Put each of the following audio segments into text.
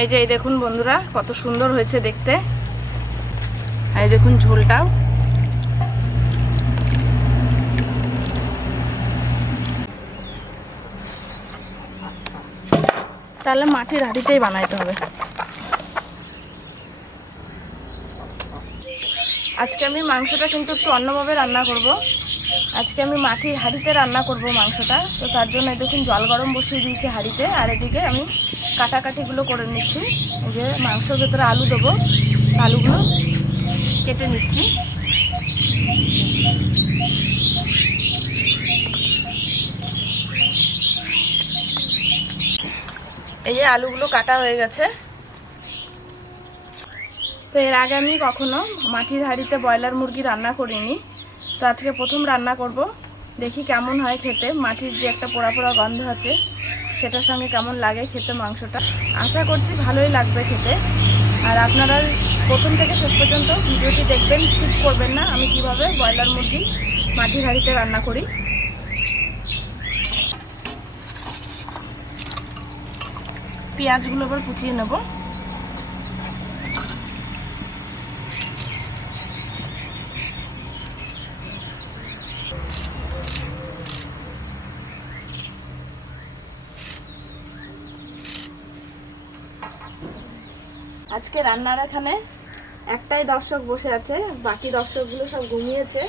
এই যে দেখুন বন্ধুরা, কত সুন্দর হয়েছে দেখতে। এই দেখুন ঝোলটাও। তাহলে মাটির হাঁড়িতেই বানাইতে হবে। আজকে আমি মাংসটা কিন্তু একটু অন্যভাবে রান্না করব। আজকে আমি মাটির হাঁড়িতে রান্না করব মাংসটা। তো তার জন্য দেখুন জল গরম বসিয়ে দিয়েছি হাঁড়িতে, আর এদিকে আমি কাটাকাটিগুলো করে নিচ্ছি। এই যে মাংসের ভেতরে আলু দেবো, আলুগুলো কেটে নিচ্ছি। এই যে আলুগুলো কাটা হয়ে গেছে। তো এর আগে আমি কখনো মাটির হাঁড়িতে ব্রয়লার মুরগি রান্না করিনি, তো আজকে প্রথম রান্না করব। দেখি কেমন হয় খেতে। মাটির যে একটা পোড়া পোড়া গন্ধ আছে, সেটার সঙ্গে কেমন লাগে খেতে মাংসটা। আশা করছি ভালোই লাগবে খেতে। আর আপনারা প্রথম থেকে শেষ পর্যন্ত ভিডিওটি দেখবেন, স্কিপ করবেন না। আমি কিভাবে ব্রয়লার মুরগি মাটির হাঁড়িতে রান্না করি। পেঁয়াজগুলো আবার কুচিয়ে নেব। আজকে রান্নার এখানে একটাই দর্শক বসে আছে, বাকি দর্শকগুলো সব ঘুমিয়েছে।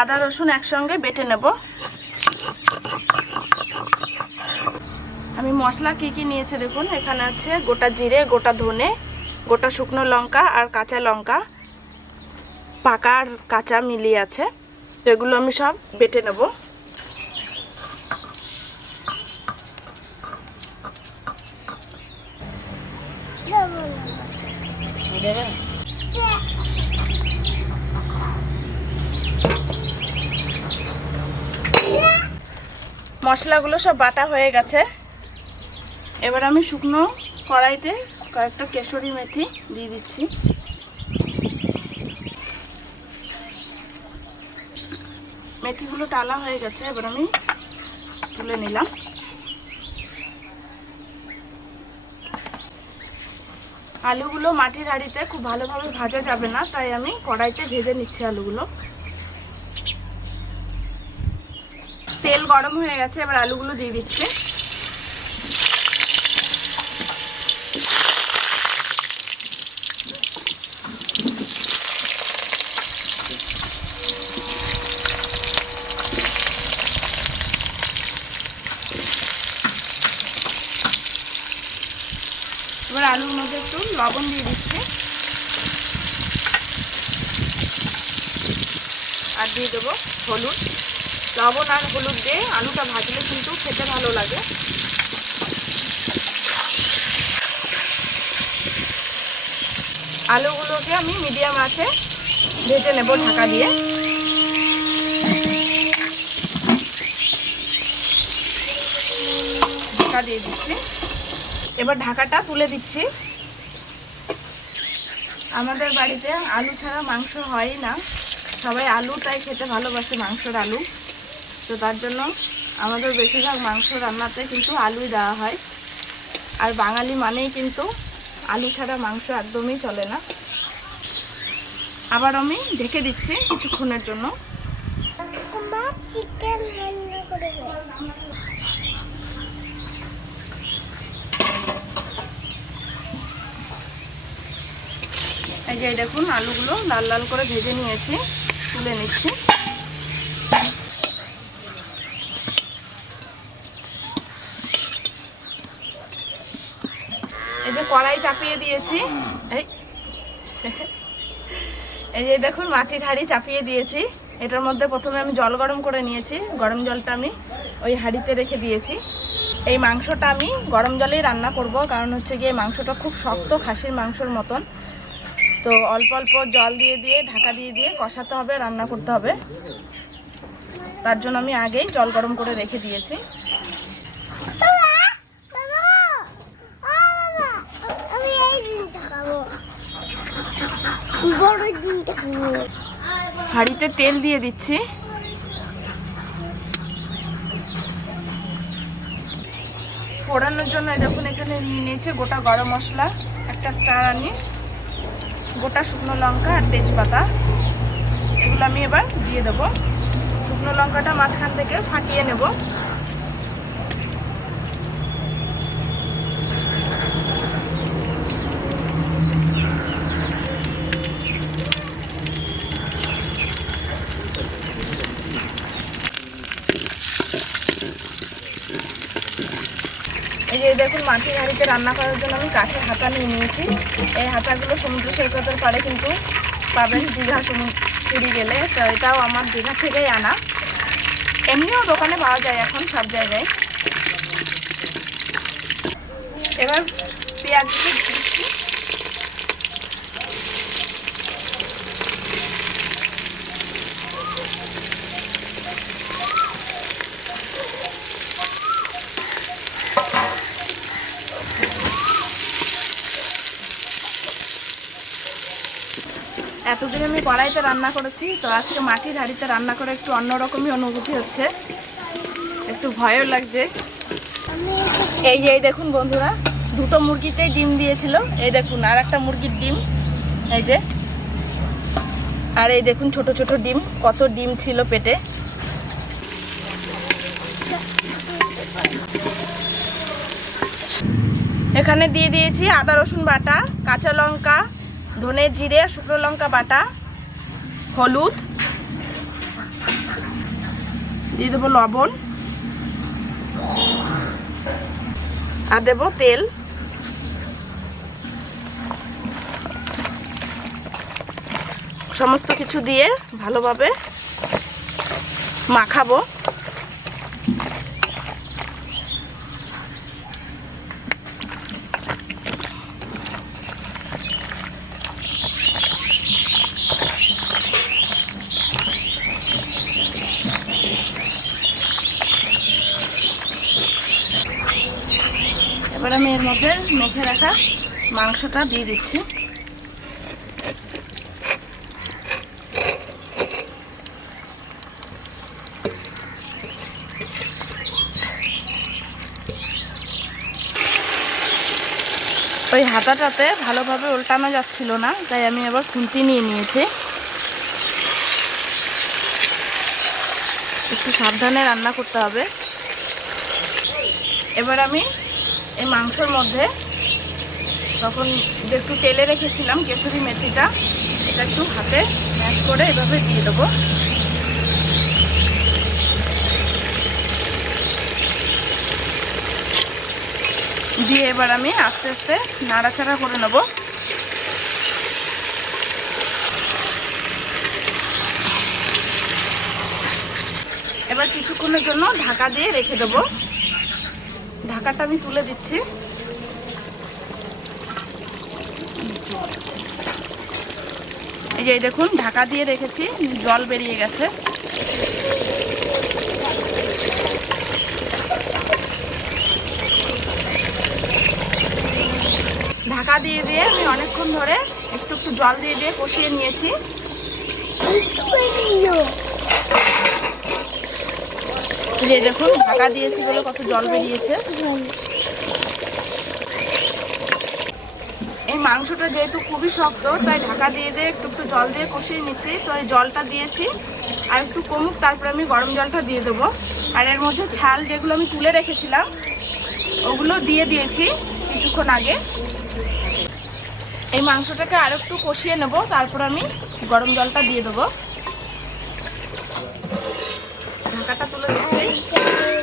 আদা রসুন একসঙ্গে বেটে নেব। আমি মশলা কি কি নিয়েছি দেখুন। এখানে আছে গোটা জিরে, গোটা ধনে, গোটা শুকনো লঙ্কা আর কাঁচা লঙ্কা, পাকা আর কাঁচা মিলিয়ে আছে। তো এগুলো আমি সব বেটে নেব। মশলাগুলো সব বাটা হয়ে গেছে। এবার আমি শুকনো কড়াইতে কয়েকটা কেশরি মেথি দিয়ে দিচ্ছি। মেথিগুলো টালা হয়ে গেছে, এবার আমি তুলে নিলাম। আলুগুলো মাটির হাঁড়িতে খুব ভালোভাবে ভাজা যাবে না, তাই আমি কড়াইতে ভেজে নিচ্ছি আলুগুলো। তেল গরম হয়ে গেছে, এবার আলুগুলো দিয়ে দিচ্ছি। এবার আলুর মধ্যে একটু লবণ দিয়ে দিচ্ছি, আর দিয়ে দেবো হলুদ। লবণ আর হলুদ দিয়ে আলুটা ভাজলে কিন্তু খেতে ভালো লাগে। আলুগুলোকে আমি মিডিয়াম আঁচে ভেজে নেব ঢাকা দিয়ে। ঢাকা দিয়ে দিচ্ছি। এবার ঢাকাটা তুলে দিচ্ছি। আমাদের বাড়িতে আলু ছাড়া মাংস হয় না, সবাই আলুটাই খেতে ভালোবাসে, মাংসর আলু। তো তার জন্য আমাদের বেশিরভাগ মাংস রান্নাতে কিন্তু আলুই দেওয়া হয়। আর বাঙালি মানেই কিন্তু আলু ছাড়া মাংস একদমই চলে না। আবার আমি ঢেকে দিচ্ছি কিছুক্ষণের জন্য। এই যে দেখুন আলুগুলো লাল লাল করে ভেজে নিয়েছি, তুলে নিচ্ছি। এই যে কড়াই চাপিয়ে দিয়েছি। এই যে দেখুন মাটির হাঁড়ি চাপিয়ে দিয়েছি। এটার মধ্যে প্রথমে আমি জল গরম করে নিয়েছি। গরম জলটা আমি ওই হাঁড়িতে রেখে দিয়েছি। এই মাংসটা আমি গরম জলেই রান্না করব, কারণ হচ্ছে গিয়ে মাংসটা খুব শক্ত, খাসির মাংসর মতন। তো অল্প অল্প জল দিয়ে দিয়ে ঢাকা দিয়ে দিয়ে কষাতে হবে, রান্না করতে হবে। তার জন্য আমি আগেই জল গরম করে রেখে দিয়েছি। হাঁড়িতে তেল দিয়ে দিচ্ছি। ফোড়ানোর জন্য দেখুন এখানে নিয়ে নিয়েছে গোটা গরম মশলা, একটা স্টার আনিস, গোটা শুকনো লঙ্কা আর তেজপাতা। এগুলো আমি এবার দিয়ে দেবো। শুকনো লঙ্কাটা মাঝখান থেকে ফাটিয়ে নেব। এই যে দেখুন মাটির হাঁড়িতে রান্না করার জন্য আমি কাঠের হাতা নিয়ে নিয়েছি। এই হাতাগুলো সমুদ্র সৈকতের পাড়ে কিন্তু পাবেন, দীঘা পুরী গেলে। তো এটাও আমার দীঘা থেকেই আনা, এমনিও দোকানে পাওয়া যায় এখন সব জায়গায়। এবার পেঁয়াজ দিচ্ছি। এতদিন আমি কড়াইতে রান্না করেছি, তো আজকে মাটির হাঁড়িতে রান্না করে একটু অন্যরকমই অনুভূতি হচ্ছে, একটু ভয়ও লাগছে। এই যে দেখুন বন্ধুরা, দুটো মুরগিতেই ডিম দিয়েছিল। এই দেখুন আর একটা মুরগির ডিম, এই যে। আর এই দেখুন ছোট ছোট ডিম, কত ডিম ছিল পেটে। এখানে দিয়ে দিয়েছি আদা রসুন বাটা, কাঁচা লঙ্কা, ধনে জিরে, শুকনো লঙ্কা বাটা, হলুদ দিয়ে দেবো, লবণ আর দেবো তেল। সমস্ত কিছু দিয়ে ভালোভাবে মাখাবো। এবার আমি এর মধ্যে মেখে রাখা মাংসটা দিয়ে দিচ্ছি। ওই হাতাটাতে ভালোভাবে উল্টানো যাচ্ছিল না, তাই আমি এবার খুন্তি নিয়ে নিয়েছি। একটু সাবধানে রান্না করতে হবে। এবার আমি এই মাংসর মধ্যে তখন একটু তেলে রেখেছিলাম কেশরি মেথিটা, এটা একটু হাতে ম্যাশ করে এভাবে দিয়ে দেবো। দিয়ে এবার আমি আস্তে আস্তে নাড়াচাড়া করে নেব। এবার কিছুক্ষণের জন্য ঢাকা দিয়ে রেখে দেবো। ঢাকাটা আমি তুলে দিচ্ছি। এই যে দেখুন ঢাকা দিয়ে রেখেছি, জল বেরিয়ে গেছে। ঢাকা দিয়ে দিয়ে আমি অনেকক্ষণ ধরে একটু একটু জল দিয়ে দিয়ে কষিয়ে নিয়েছি। এই দেখুন ঢাকা দিয়েছি বলে কত জল বেরিয়েছে। এই মাংসটা যেহেতু খুবই শক্ত, তাই ঢাকা দিয়ে দিয়ে একটু একটু জল দিয়ে কষিয়ে নিচ্ছি। তো এই জলটা দিয়েছি, আর একটু কমুক তারপরে আমি গরম জলটা দিয়ে দেবো। আর এর মধ্যে ছাল যেগুলো আমি তুলে রেখেছিলাম ওগুলো দিয়ে দিয়েছি কিছুক্ষণ আগে। এই মাংসটাকে আর একটু কষিয়ে নেব, তারপর আমি গরম জলটা দিয়ে দেবো। ঢাকাটা তুলে দিচ্ছি।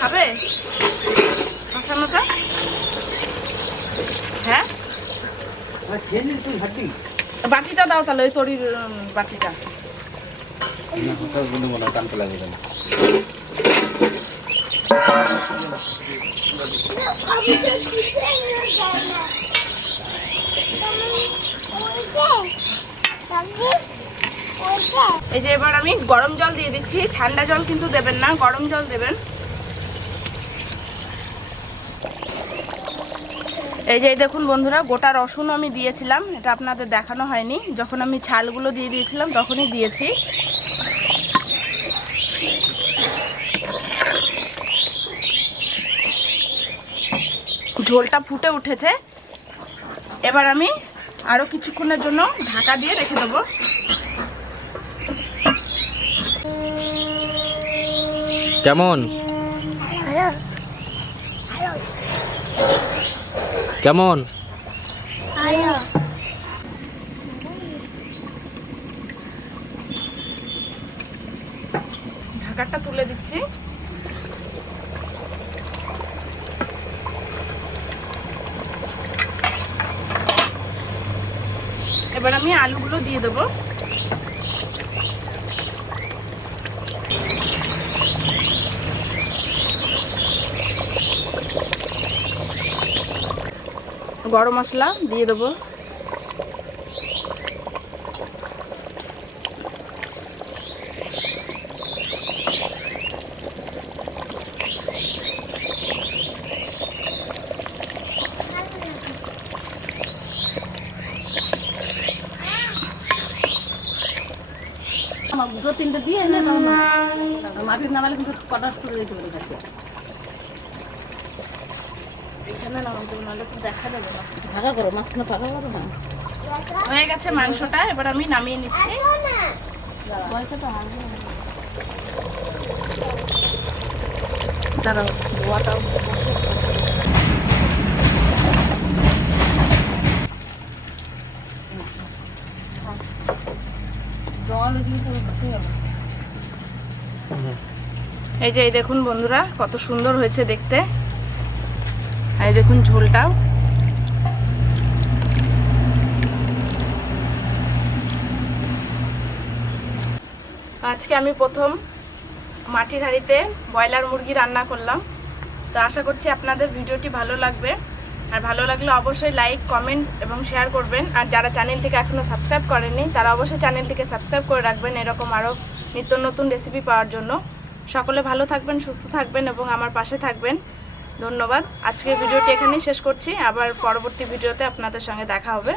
খাবে কষানোটা? হ্যাঁ, বাটিটা দাও তাহলে, ওই তরির বাটিটা। এই যে এবার আমি গরম জল দিয়ে দিচ্ছি। ঠান্ডা জল কিন্তু দেবেন না, গরম জল দেবেন। এই যে দেখুন বন্ধুরা, গোটা রসুন আমি দিয়েছিলাম, এটা আপনাদের দেখানো হয়নি। যখন আমি ছালগুলো দিয়ে দিয়েছিলাম তখনই দিয়েছি। ঝোলটা ফুটে উঠেছে, এবার আমি আরো কিছুক্ষণের জন্য ঢাকা দিয়ে রেখে দেবো। কেমন কেমন ঢাকাটা তুলে দিচ্ছি। এবার আমি আলুগুলো দিয়ে দেবো। গরম মশলা দিয়ে দেবো। দুটো তিনটে দিয়ে এনে মাটির নামালে কিন্তু কটার করে দিতে পারি। এখানে নামাতে নাহলে তো দেখা যাবে না। ফাঁকা করো, মাঝখানে ফাঁকা করো না। হয়ে গেছে মাংসটা, এবার আমি নামিয়ে নিচ্ছি। দাঁড়াও, ধোয়াটাও এই যে, এই দেখুন বন্ধুরা কত সুন্দর হয়েছে দেখতে। এই দেখুন ঝোলটাও। আজকে আমি প্রথম মাটির হাঁড়িতে ব্রয়লার মুরগি রান্না করলাম। তো আশা করছি আপনাদের ভিডিওটি ভালো লাগবে, আর ভালো লাগলে অবশ্যই লাইক, কমেন্ট এবং শেয়ার করবেন। আর যারা চ্যানেলটিকে এখনও সাবস্ক্রাইব করেননি তারা অবশ্যই চ্যানেলটিকে সাবস্ক্রাইব করে রাখবেন এরকম আরও নিত্য নতুন রেসিপি পাওয়ার জন্য। সকলে ভালো থাকবেন, সুস্থ থাকবেন এবং আমার পাশে থাকবেন। ধন্যবাদ। আজকের ভিডিওটি এখানেই শেষ করছি, আবার পরবর্তী ভিডিওতে আপনাদের সঙ্গে দেখা হবে।